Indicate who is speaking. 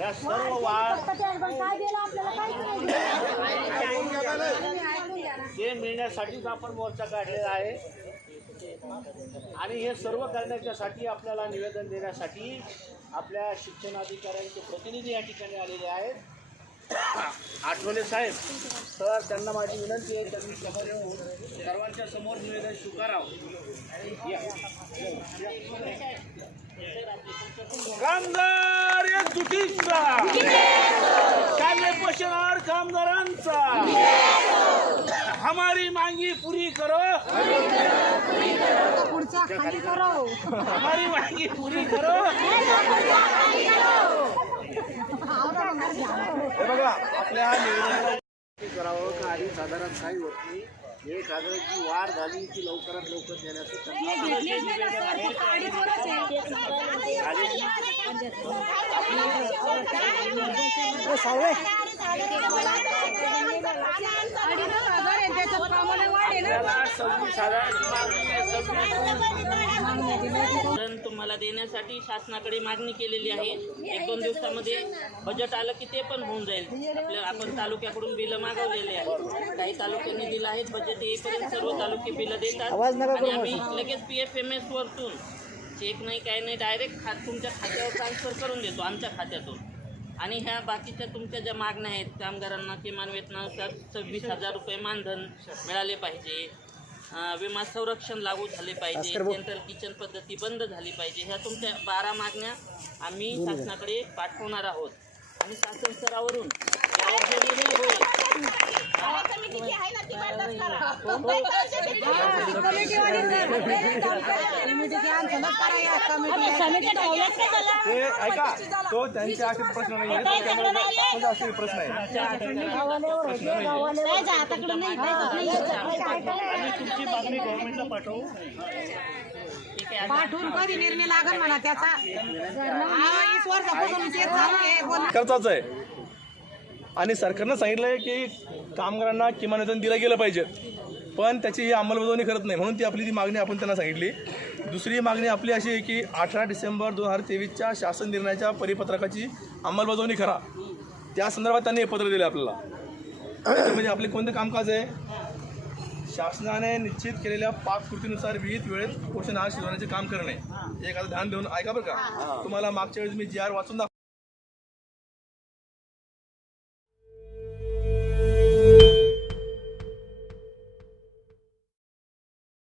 Speaker 1: या सर्व
Speaker 2: ते
Speaker 1: मिळण्यासाठीच आपण मोर्चा काढलेला आहे. आणि हे सर्व करण्याच्यासाठी आपल्याला निवेदन देण्यासाठी आपल्या शिक्षणाधिकाऱ्यांचे प्रतिनिधी या ठिकाणी आलेले आहेत. आठवले साहेब तर त्यांना माझी विनंती आहे त्यांनी समोर येऊन सर्वांच्या समोर निवेदन स्वीकारावं. एकजुटीचा शालेय पोषणार कामगारांचा. हमारी मांगी पुरी करो.
Speaker 2: पुढचा खाली करो.
Speaker 1: हमारी मांगी पुरी करो. हे बघा आपल्या करावं का? आधी साधारण काही होत नाही एक हजाराची वाढ झाली की लवकरात लवकर देण्याचं त्यांना निवेदन आहे. त्याला सव्वीस हजाराची मागणी आहे, सव्वीस
Speaker 3: धन तुम्हाला देण्यासाठी शासनाकडे मागणी केलेली आहे. एक दोन दिवसामध्ये बजेट आलं की ते पण होऊन जाईल. आपल्याला आपण तालुक्याकडून बिलं मागवलेले आहेत. काही तालुक्यांनी दिलं आहेत बजेट येईपर्यंत सर्व तालुके बिलं देतात. आणि आम्ही लगेच पी एफ एम एस वरतून चेक नाही काय नाही डायरेक्ट खात तुमच्या खात्यावर ट्रान्सफर करून देतो आमच्या खात्यातून. आणि ह्या बाकीच्या तुमच्या ज्या मागण्या आहेत कामगारांना किमान वेतनानुसार सव्वीस हजार रुपये मानधन मिळाले पाहिजे. विमा संरक्षण लागू झाले पाहिजे. सेंट्रल किचन पद्धती बंद झाली पाहिजे. ह्या तुमच्या बारा मागण्या आम्ही शासनाकडे पाठवणार आहोत. आणि शासन स्तरावरून निर्णय होईल.
Speaker 4: ते ऐका तो त्यांच्या असे प्रश्न नाही असे प्रश्न आहे
Speaker 1: तुमची मागणी गव्हर्नमेंटला पाठवू
Speaker 2: पाठवून कधी निर्णय लागल म्हणा त्याचा वीस वर्षापासून तेच
Speaker 4: खर्चाच आहे. आणि सरकारनं सांगितलं आहे की कामगारांना किमान वेतन दिलं गेलं पाहिजे. पण त्याची ही अंमलबजावणी करत नाही. म्हणून ती आपली ती मागणी आपण त्यांना सांगितली. दुसरी मागणी आपली अशी आहे की अठरा डिसेंबर दोन हजार तेवीसच्या शासन निर्णयाच्या परिपत्रकाची अंमलबजावणी करा. त्या संदर्भात त्यांनी हे पत्र दिले आपल्याला. म्हणजे आपले कोणते कामकाज आहे? शासनाने निश्चित केलेल्या पाककृतीनुसार विहित वेळेत पोषण आहार शिजवण्याचे काम करणे. हे एखादं ध्यान देऊन ऐका बरं का. तुम्हाला मागच्या वेळेस मी जी आर वाचून दाखव